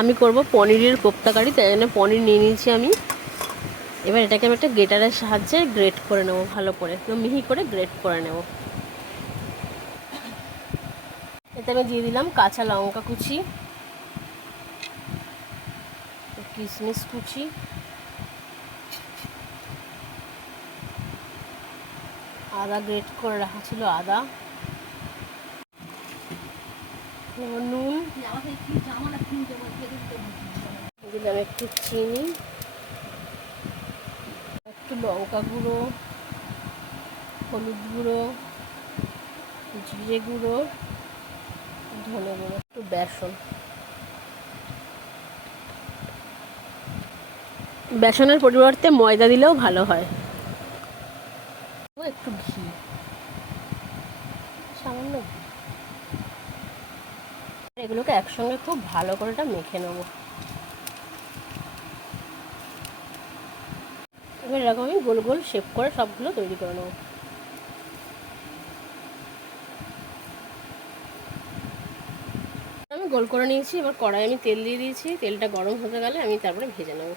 আমি করব পনিরের কোপ্তা কারি, তাই জন্য পনির নিয়ে নিয়েছি আমি। এবার এটাকে আমি একটা গ্রেটারের সাহায্যে গ্রেট করে নেব, ভালো করে একদম মিহি করে গ্রেট করে নেব। এতে আমি দিয়ে দিলাম কাঁচা লঙ্কা কুচি, কিশমিশ কুচি, আদা গ্রেট করে রাখা ছিল আদা, নুন, দিলাম একটু চিনি, একটু লঙ্কা গুঁড়ো, হলুদ গুঁড়ো, জিরে গুঁড়ো, ধনে গুঁড়ো, একটু বেসন। বেসনের পরিবর্তে ময়দা দিলেও ভালো হয়। একটু ঘি, সামান্য ঘি। এগুলোকে একসঙ্গে খুব ভালো করে মেখে নেব। এবার এরকম আমি গোল গোল শেপ করে সবগুলো তৈরি করে নেব। আমি গোল করে নিয়েছি। এবার কড়াই আমি তেল দিয়ে দিয়েছি, তেলটা গরম হতে গেলে আমি তারপরে ভেজে নেব।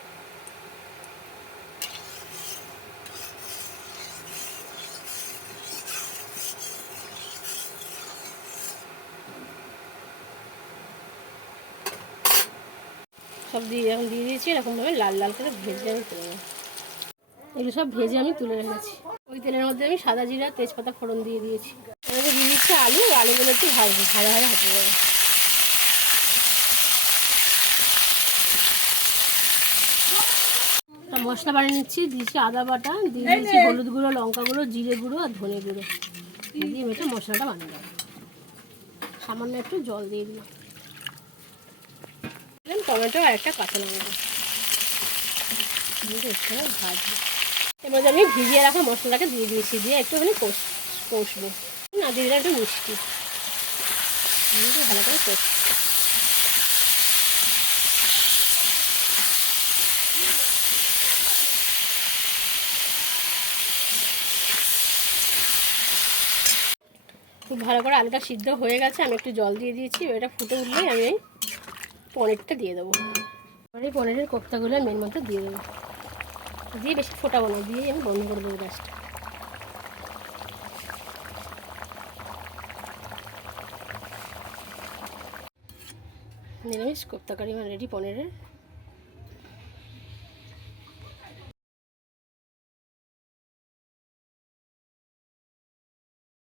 সব এখন দিয়ে দিয়েছি, এরকমভাবে লাল লাল করে ভেজে আমি তুলে নেব। এগুলো সব ভেজে আমি তুলে রেখেছি। ওই তেলের মধ্যে আমি সাদা জিরা তেজপাতা ফোড়ন দিয়ে দিয়েছি। এবার দিয়ে দিচ্ছি আলুগুলো একটু ভাজা ভাজা হতে যাবে। মশলা বানিয়ে নিচ্ছি, দিয়েছি আদা বাটা, দিয়ে দিয়েছি হলুদ গুঁড়ো, লঙ্কা গুঁড়ো, জিরে গুঁড়ো আর ধনে গুঁড়ো দিয়ে মেখে মশলাটা বানিয়ে দেবো। সামান্য একটু জল দিয়ে দিলাম, টমেটো আর একটা কাঁচা লঙ্কা দিয়ে ভাজবো। এবার আমি ভিজিয়ে রাখা মশলাটাকে দিয়ে দিয়েছি, দিয়ে একটুখানি কষবো না, দিয়ে দিলাম একটু মিষ্টি, ভালো করে কষবো। খুব ভালো করে আলুটা সিদ্ধ হয়ে গেছে, আমি একটু জল দিয়ে দিয়েছি। এটা ফুটে উঠলেই আমি পনিরটা দিয়ে দেবো। এবার এই পনিরের কোপ্তাগুলো আমি এর মধ্যে দিয়ে দেবো, দিয়ে বেশি ফোটাবো না, দিয়ে আমি বন্ধ করে দেবো গ্যাসটা। নিরামিষ কোপ্তা কারি রেডি পনিরের।